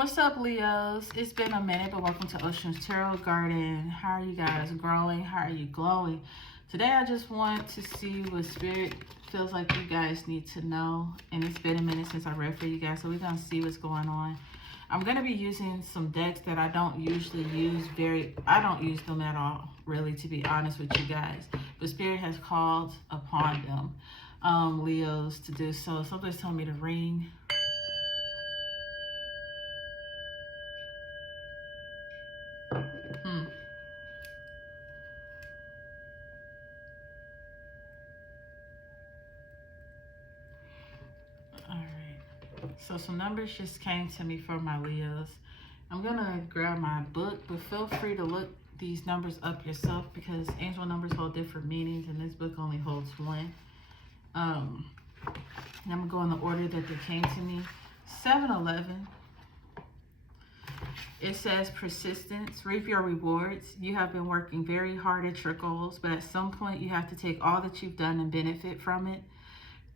What's up, Leos? It's been a minute, but welcome to Ocean's Tarot Garden. How are you guys growing? How are you glowing? Today, I just want to see what Spirit feels like you guys need to know. And it's been a minute since I read for you guys, so we're going to see what's going on. I'm going to be using some decks that I don't usually use. I don't use them at all, really, to be honest with you guys. But Spirit has called upon them, Leos, to do so. Somebody's telling me to ring. So some numbers just came to me for my Leos. I'm going to grab my book, but feel free to look these numbers up yourself because angel numbers hold different meanings and this book only holds one. And I'm going to go in the order that they came to me. 7-11. It says persistence, reap your rewards. You have been working very hard at your goals, but at some point you have to take all that you've done and benefit from it.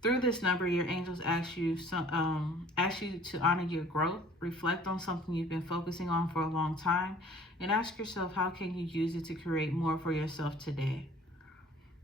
Through this number, your angels ask you to honor your growth, reflect on something you've been focusing on for a long time, and ask yourself how can you use it to create more for yourself today.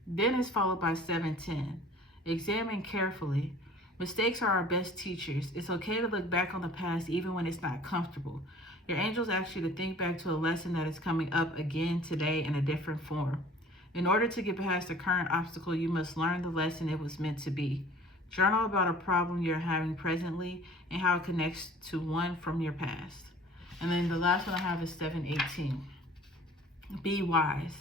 Then it's followed by 7-10. Examine carefully. Mistakes are our best teachers. It's okay to look back on the past even when it's not comfortable. Your angels ask you to think back to a lesson that is coming up again today in a different form. In order to get past the current obstacle, you must learn the lesson it was meant to be. Journal about a problem you're having presently and how it connects to one from your past. And then the last one I have is 7-18. Be wise.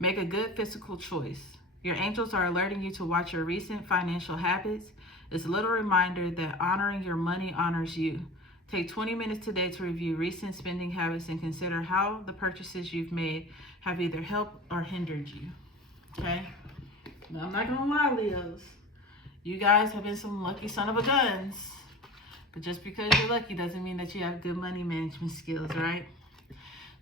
Make a good physical choice. Your angels are alerting you to watch your recent financial habits. It's a little reminder that honoring your money honors you. Take 20 minutes today to review recent spending habits and consider how the purchases you've made have either helped or hindered you. Okay? Now, I'm not going to lie, Leos. You guys have been some lucky son of a guns. But just because you're lucky doesn't mean that you have good money management skills, right?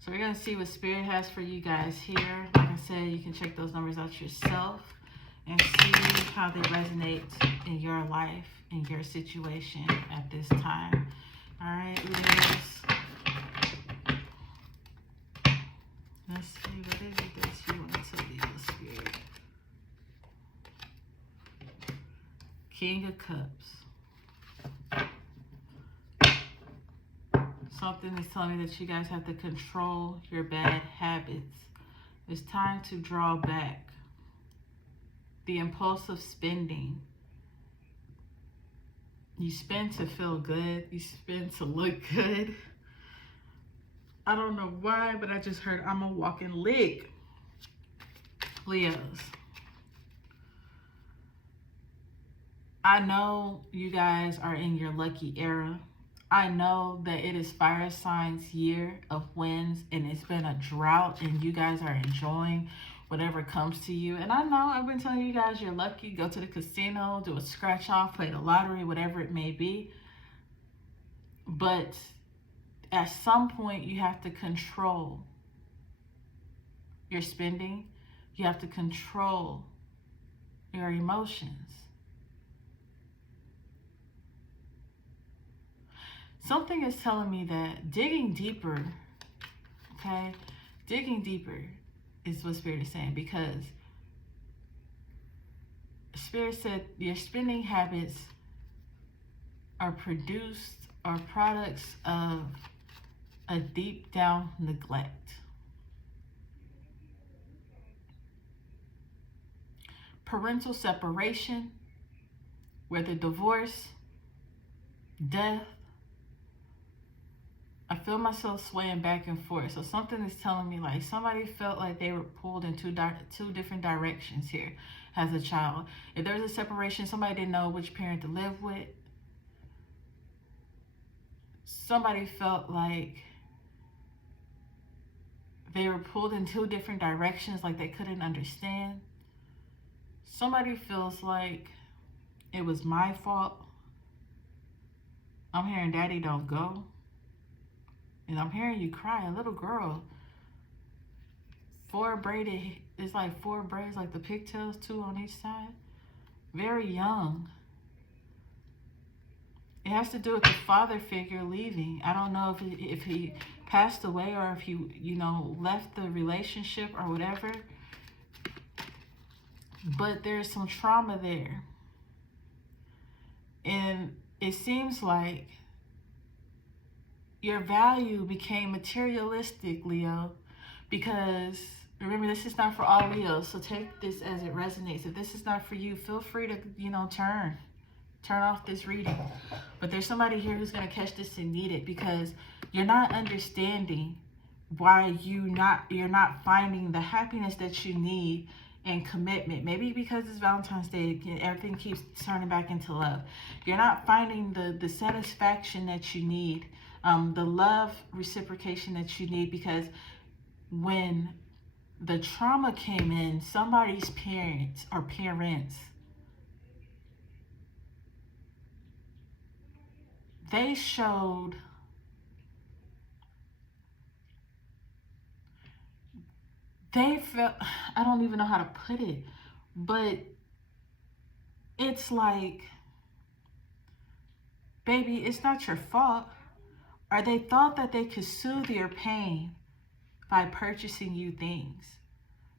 So we're going to see what Spirit has for you guys here. Like I said, you can check those numbers out yourself and see how they resonate in your life, in your situation at this time. All right, Leos. Let's see what is it that you want to tell Leo Spirit. King of Cups. Something is telling me that you guys have to control your bad habits. It's time to draw back. The impulsive spending. You spend to feel good. You spend to look good. I don't know why, but I just heard I'm a walking lick. Leos. I know you guys are in your lucky era. I know that it is fire signs year of winds and it's been a drought and you guys are enjoying whatever comes to you. And I know I've been telling you guys you're lucky. Go to the casino, do a scratch off, play the lottery, whatever it may be. But at some point, you have to control your spending. You have to control your emotions. Something is telling me that digging deeper, okay? Digging deeper is what Spirit is saying, because Spirit said your spending habits are products of a deep down neglect. Parental separation, whether divorce, death. I feel myself swaying back and forth. So something is telling me like somebody felt like they were pulled in two different directions here as a child. If there was a separation, somebody didn't know which parent to live with. Somebody felt like they were pulled in two different directions, like they couldn't understand. Somebody feels like it was my fault. I'm hearing daddy don't go. And I'm hearing you cry. A little girl. 4 braided, it's like 4 braids, like the pigtails, 2 on each side. Very young. It has to do with the father figure leaving. I don't know if he passed away or if he, you know, left the relationship or whatever. But there's some trauma there. And it seems like your value became materialistic, Leo, because remember, this is not for all Leos, so take this as it resonates. If this is not for you, feel free to, you know, turn off this reading. But there's somebody here who's going to catch this and need it, because you're not understanding why you're not finding the happiness that you need and commitment. Maybe because it's Valentine's Day, everything keeps turning back into love. You're not finding the satisfaction that you need, the love reciprocation that you need, because when the trauma came in, somebody's parents they showed they felt, I don't even know how to put it, but it's like, baby, it's not your fault. Or they thought that they could soothe your pain by purchasing you things.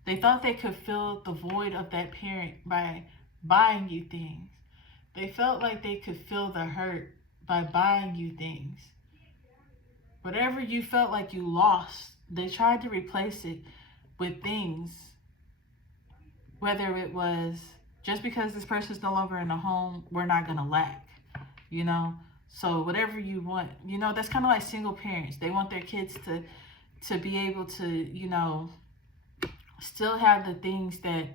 They thought they could fill the void of that parent by buying you things. They felt like they could feel the hurt by buying you things. Whatever you felt like you lost, they tried to replace it with things. Whether it was, just because this person's no longer in the home, we're not going to lack, you know? So whatever you want, you know, that's kind of like single parents. They want their kids to be able to, you know, still have the things that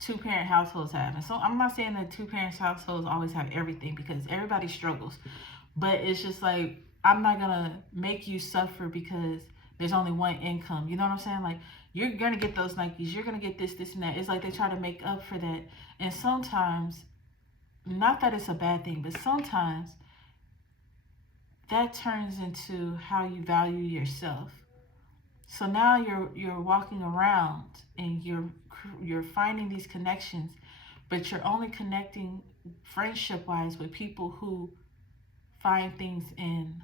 two-parent households have. And so I'm not saying that two-parent households always have everything, because everybody struggles. But it's just like, I'm not going to make you suffer because there's only one income. You know what I'm saying? Like, you're going to get those Nikes. You're going to get this, this, and that. It's like they try to make up for that. And sometimes, not that it's a bad thing, but sometimes that turns into how you value yourself. So now you're walking around and you're finding these connections, but you're only connecting friendship-wise with people who find things in,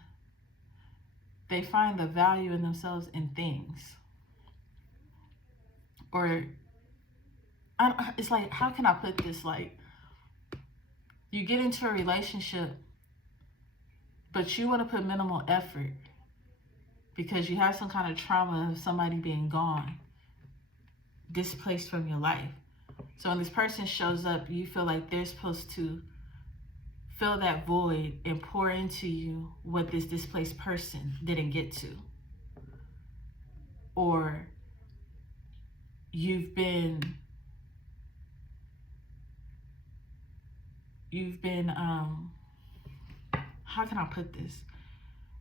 they find the value in themselves in things. Or, it's like, how can I put this? Like, you get into a relationship, but you want to put minimal effort because you have some kind of trauma of somebody being gone, displaced from your life. So when this person shows up, you feel like they're supposed to fill that void and pour into you what this displaced person didn't get to. Or you've been how can I put this?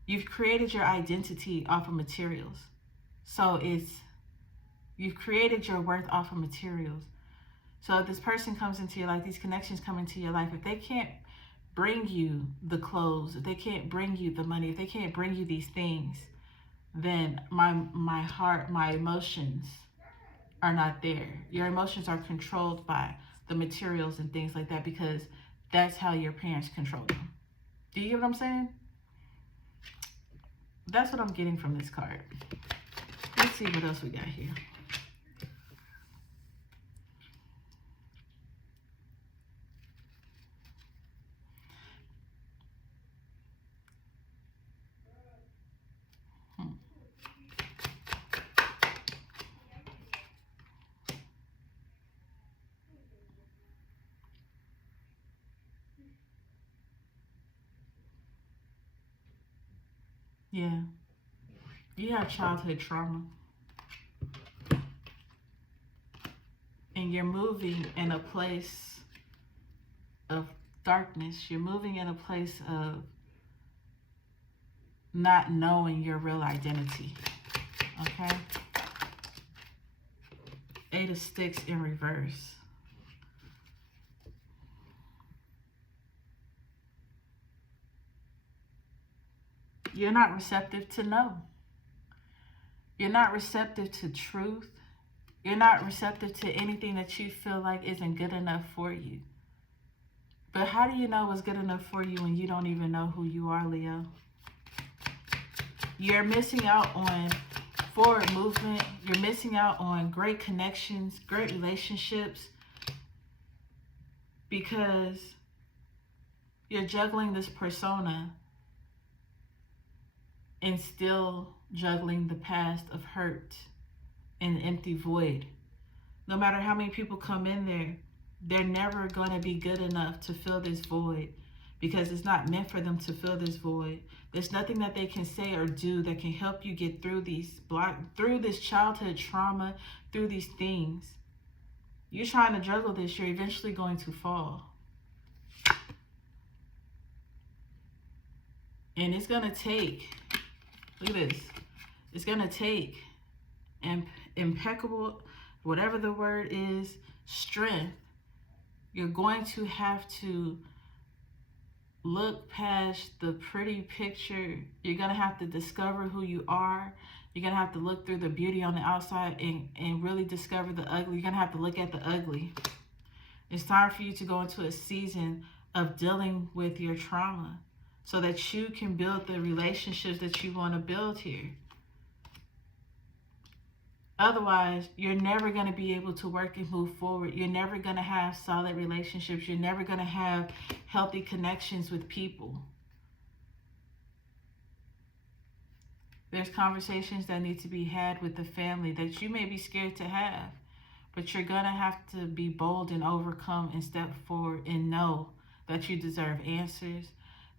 You've created your identity off of materials. So you've created your worth off of materials. So if this person comes into your life, these connections come into your life, if they can't bring you the clothes, if they can't bring you the money, if they can't bring you these things, then my heart, my emotions are not there. Your emotions are controlled by the materials and things like that, because that's how your parents controlled them. Do you get what I'm saying? That's what I'm getting from this card. Let's see what else we got here. Yeah. You have childhood trauma. And you're moving in a place of darkness. You're moving in a place of not knowing your real identity. Okay? 8 of Sticks in reverse. You're not receptive to know. You're not receptive to truth. You're not receptive to anything that you feel like isn't good enough for you. But how do you know what's good enough for you when you don't even know who you are, Leo? You're missing out on forward movement. You're missing out on great connections, great relationships, because you're juggling this persona and still juggling the past of hurt and empty void. No matter how many people come in there, they're never going to be good enough to fill this void, because it's not meant for them to fill this void. There's nothing that they can say or do that can help you get through through this childhood trauma, through these things. You're trying to juggle this, you're eventually going to fall. And it's going to take, look at this, it's going to take impeccable, whatever the word is, strength. You're going to have to look past the pretty picture. You're going to have to discover who you are. You're going to have to look through the beauty on the outside and really discover the ugly. You're going to have to look at the ugly. It's time for you to go into a season of dealing with your trauma so that you can build the relationships that you want to build here. Otherwise, you're never going to be able to work and move forward. You're never going to have solid relationships. You're never going to have healthy connections with people. There's conversations that need to be had with the family that you may be scared to have, but you're going to have to be bold and overcome and step forward and know that you deserve answers,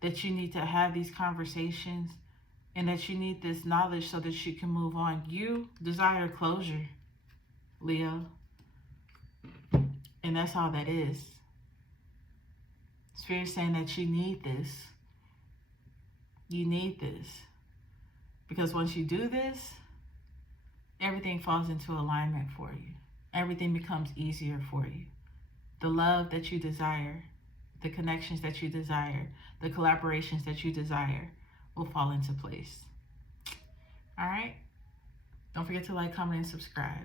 that you need to have these conversations, and that you need this knowledge so that you can move on. You desire closure, Leo. And that's all that is. Spirit is saying that you need this. You need this. Because once you do this, everything falls into alignment for you. Everything becomes easier for you. The love that you desire, the connections that you desire, the collaborations that you desire will fall into place. All right? Don't forget to like, comment, and subscribe.